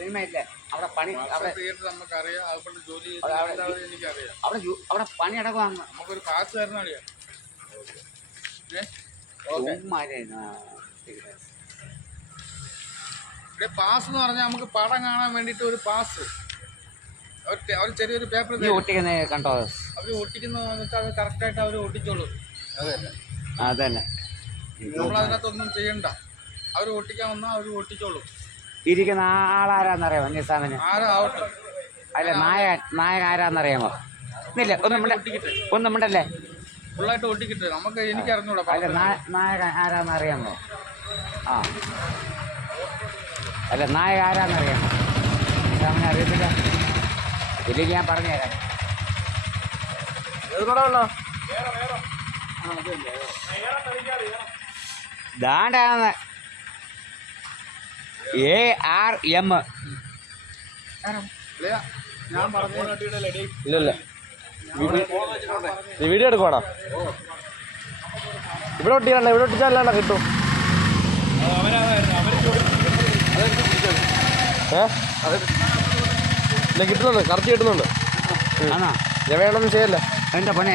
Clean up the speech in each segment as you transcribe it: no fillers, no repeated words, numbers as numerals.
Cinema ഇല്ലേ അവിടെ പണി അവിടെ തിയേറ്റർ നമുക്കറിയാം, അതുകൊണ്ട് ജോലി എനിക്കറിയാം. അവിടെ പണി അടക്കമാണ്. നമുക്കൊരു കാശ് തരണം അറിയാം. പാസ് എന്ന് പറഞ്ഞാൽ നമുക്ക് പടം കാണാൻ വേണ്ടിട്ട് ഒരു പാസ്, അവർ ചെറിയൊരു പേപ്പർ കണ്ടോ അവര് ഒട്ടിക്കുന്നതെന്ന് വെച്ചാൽ അത് കറക്റ്റായിട്ട് അവർ ഒട്ടിച്ചോളൂ. അതന്നെ നമ്മൾ അതിനകത്തൊന്നും ചെയ്യണ്ട, അവർ ഒട്ടിക്കാൻ വന്നാൽ അവർ ഒട്ടിച്ചോളൂ. ഇരിക്കുന്ന ആളാരാന്നറിയാമോ നിസാമിന്? ആരാവട്ടെ. അല്ല നായക ആരാന്നറിയാമോ? ഇല്ല ഒന്നും മിണ്ടല്ലേ, ഫുള്ളായിട്ട് ഒട്ടിക്കിട്ട് നമുക്ക് എനിക്ക് അറിഞ്ഞൂടാ. അല്ല നായക ആരാന്നറിയാമോ? ആ അല്ല നായക ആരാന്നറിയാമോ? നിസാമിനെ അറിയത്തില്ല. ഇല്ലെങ്കിൽ ഞാൻ പറഞ്ഞു തരാം. ദാണ്ടാണ് ARM. ഞാൻ പറഞ്ഞു ഇല്ലല്ല വീഡിയോ എടുക്കുവാണോ? ഇവിടെ ഒട്ടിയാലോ, ഇവിടെ ഒട്ടിച്ചാലോ കിട്ടും. ഇല്ല കിട്ടുന്നുണ്ട്, കറക്റ്റ് കിട്ടുന്നുണ്ട്. ഞാൻ വേണമെന്ന് ചെയ്യല്ല. എൻ്റെ പൊന്നെ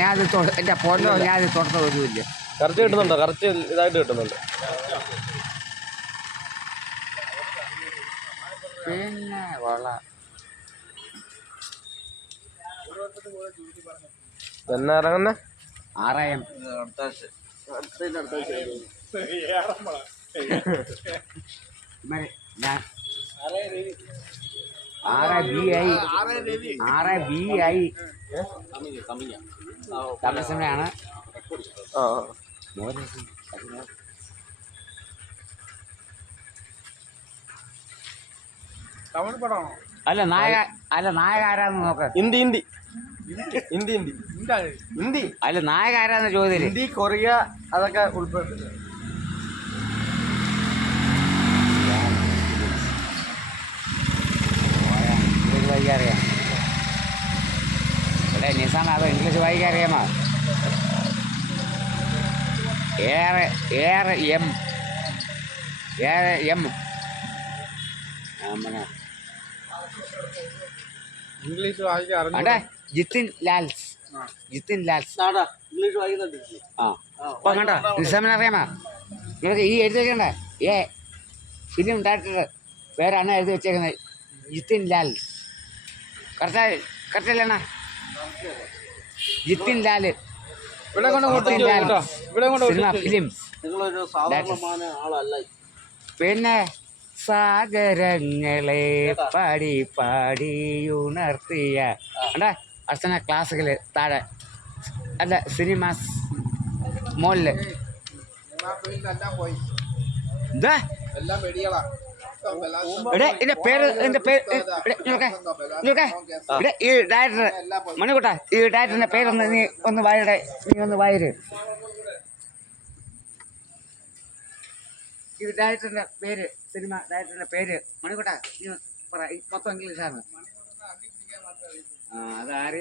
എൻ്റെ പൊന്നോ ഞാൻ തുറന്ന ഒരുമില്ല. കറക്റ്റ് കിട്ടുന്നുണ്ടോ? കറക്റ്റ് ഇതായിട്ട് കിട്ടുന്നുണ്ട്. പിന്നെ കൊള്ളാം. എന്നാ ഇറങ്ങുന്ന 6am ഞാൻ 6BI തമിഴ്സിനാണ്. തമിഴ് പടമാണോ? അല്ല നായക ആരാന്ന് നോക്ക്. ഹിന്ദി അല്ല നായക ആരാന്ന് ചോദ്യം. ഹിന്ദി, കൊറിയ അതൊക്കെ ഉൾപ്പെടുത്തുന്നത്. ഇംഗ്ലീഷ് വായിക്കാൻ അറിയാം. ഇവിടെ നിസാം അതോ ഇംഗ്ലീഷ് വായിക്കാൻ അറിയാമോ? ARM ഇംഗ്ലീഷ് വായിക്കാൻ അറിഞ്ഞൂടാ. ജിത്തിൻ ലാൽസ് ഇംഗ്ലീഷ് വായിക്കുന്നുണ്ട്. അപ്പൊ കണ്ടോ നിസാമിനെ അറിയാമോ? നിനക്ക് ഈ എഴുതി വെക്കണ്ടേ? ഫിലിം ഡയറക്ടർ പേരാണ് എഴുതി വെച്ചേക്കുന്നത്, ജിത്തിൻ ലാൽ. കറക്റ്റല്ലേണ്ണ? Jithin Lal cinema film. പിന്നെ സാഗരങ്ങളെ പാടി പാടി ഉണർത്തിയ അർച്ചന ക്ലാസിക്കല് താഴെ അല്ല സിനിമാസ് മോളില്. എന്താ എന്റെ പേര് ഈ ഡയറക്ടർ മണിക്കുട്ട, ഈ ഡയറക്ടറിന്റെ പേരൊന്ന് നീ ഒന്ന് വായിര്. ഈ ഡയറക്ടറിന്റെ പേര്, സിനിമ ഡയറക്ടറിന്റെ പേര് മണിക്കുട്ട നീ പറ. മൊത്തം ഇംഗ്ലീഷാണ്. അതറിയ